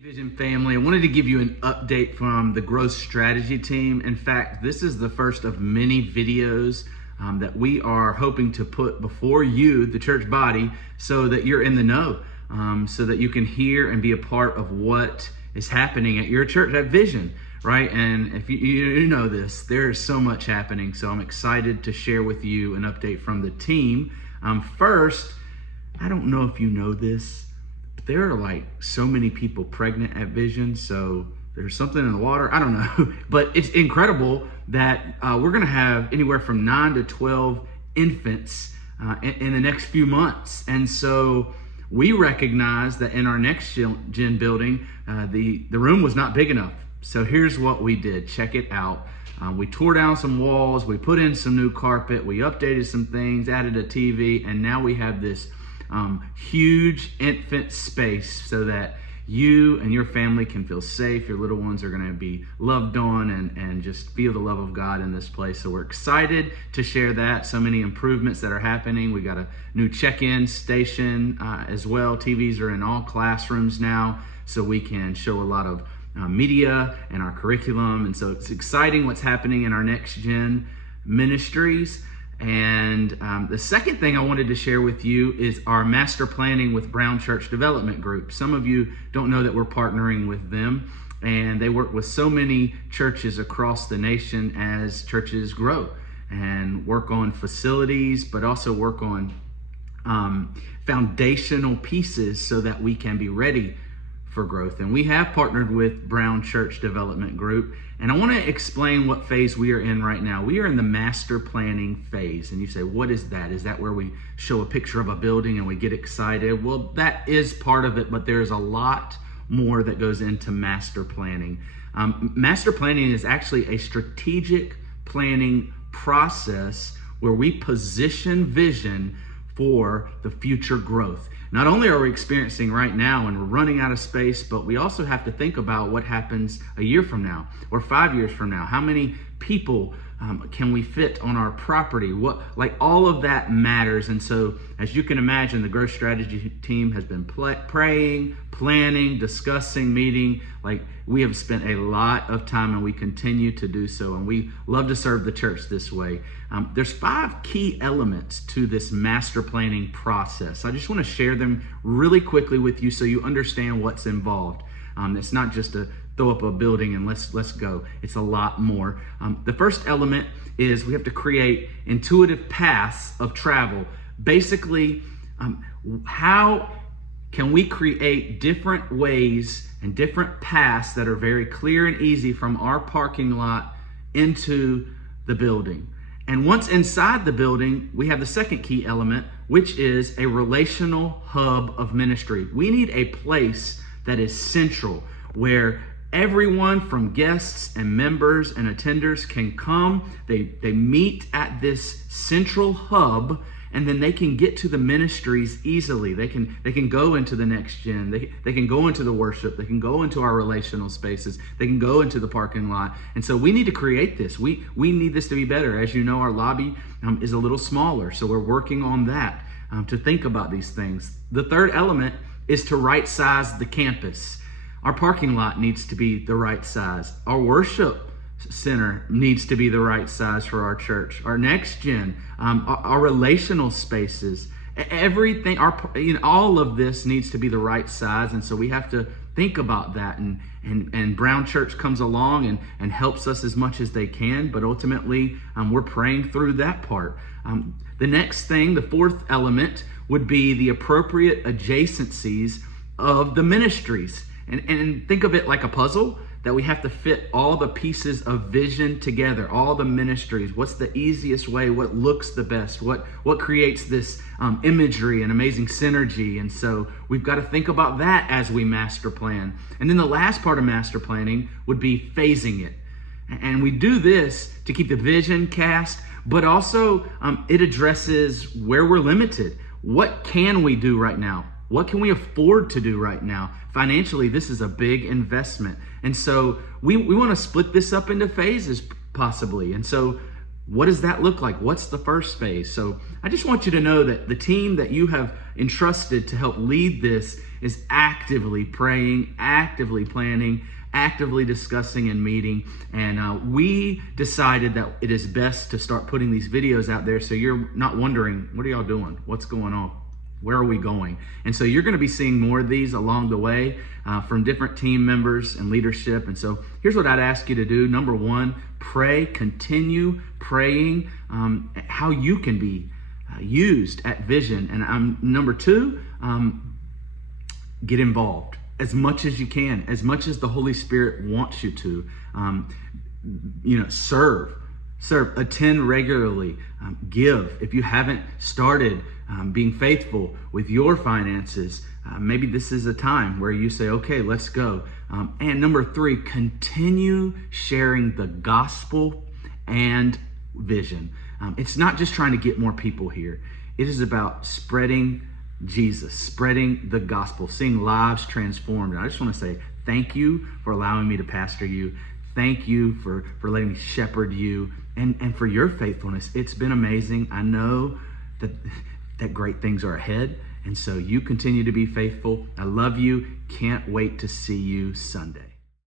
Vision family, I wanted to give you an update from the growth strategy team. In fact, this is the first of many videos that we are hoping to put before you, the church body, so that you're in the know, so that you can hear and be a part of what is happening at your church, at Vision, right? And if you know this, there is so much happening. So I'm excited to share with you an update from the team. First, I don't know if you know this, there are like so many people pregnant at Vision, so there's something in the water, I don't know, but it's incredible that we're gonna have anywhere from 9 to 12 infants in the next few months. And so we recognize that in our next gen building, the room was not big enough. So here's what we did, check it out. We tore down some walls, we put in some new carpet, we updated some things, added a TV, and now we have this huge infant space so that you and your family can feel safe. Your little ones are going to be loved on and just feel the love of God in this place. So we're excited to share that. So many improvements that are happening. We got a new check-in station as well. TVs are in all classrooms now, so we can show a lot of media and our curriculum. And so it's exciting what's happening in our next gen ministries. And the second thing I wanted to share with you is our master planning with Brown Church Development Group. Some of you don't know that we're partnering with them, and they work with so many churches across the nation as churches grow and work on facilities, but also work on foundational pieces so that we can be ready for growth. And we have partnered with Brown Church Development Group, and I want to explain what phase we are in right now. We are in the master planning phase. And you say, what is that? Is that where we show a picture of a building and we get excited? Well, that is part of it, but there's a lot more that goes into master planning. Master planning is actually a strategic planning process where we position Vision for the future growth. Not only are we experiencing right now and we're running out of space, but we also have to think about what happens a year from now or 5 years from now. How many people can we fit on our property? All of that matters. And so, as you can imagine, the growth strategy team has been praying, planning, discussing, meeting. We have spent a lot of time, and we continue to do so. And we love to serve the church this way. There's 5 key elements to this master planning process. I just want to share them really quickly with you so you understand what's involved. It's not just to throw up a building and let's go. It's a lot more. The first element is we have to create intuitive paths of travel. Basically, how can we create different ways and different paths that are very clear and easy from our parking lot into the building? And once inside the building, we have the second key element, which is a relational hub of ministry. We need a place that is central, where everyone from guests and members and attenders can come. They meet at this central hub, and then they can get to the ministries easily. They can go into the next gen. They can go into the worship. They can go into our relational spaces. They can go into the parking lot. And so we need to create this. We need this to be better. As you know, our lobby is a little smaller, so we're working on that to think about these things. The third element is to right size the campus. Our parking lot needs to be the right size. Our worship center needs to be the right size for our church. Our next gen, our relational spaces, everything, all of this needs to be the right size. And so we have to think about that. And Brown Church comes along and helps us as much as they can. But ultimately, we're praying through that part. The next thing, the fourth element, would be the appropriate adjacencies of the ministries. And think of it like a puzzle, that we have to fit all the pieces of Vision together, all the ministries. What's the easiest way? What looks the best? What creates this imagery and amazing synergy? And so we've got to think about that as we master plan. And then the last part of master planning would be phasing it. And we do this to keep the vision cast, but also it addresses where we're limited. What can we do right now? What can we afford to do right now? Financially, this is a big investment. And so we want to split this up into phases possibly. And so what does that look like? What's the first phase? So I just want you to know that the team that you have entrusted to help lead this is actively praying, actively planning, actively discussing and meeting. And we decided that it is best to start putting these videos out there so you're not wondering, what are y'all doing? What's going on? Where are we going? And so you're going to be seeing more of these along the way from different team members and leadership. And so here's what I'd ask you to do. Number one, pray, continue praying how you can be used at Vision. And number two, get involved as much as you can, as much as the Holy Spirit wants you to. Serve, attend regularly, give. If you haven't started being faithful with your finances, maybe this is a time where you say, okay, let's go. And number three, continue sharing the gospel and Vision. It's not just trying to get more people here. It is about spreading Jesus, spreading the gospel, seeing lives transformed. And I just want to say thank you for allowing me to pastor you. Thank you for letting me shepherd you and for your faithfulness. It's been amazing. I know that great things are ahead. And so you continue to be faithful. I love you. Can't wait to see you Sunday.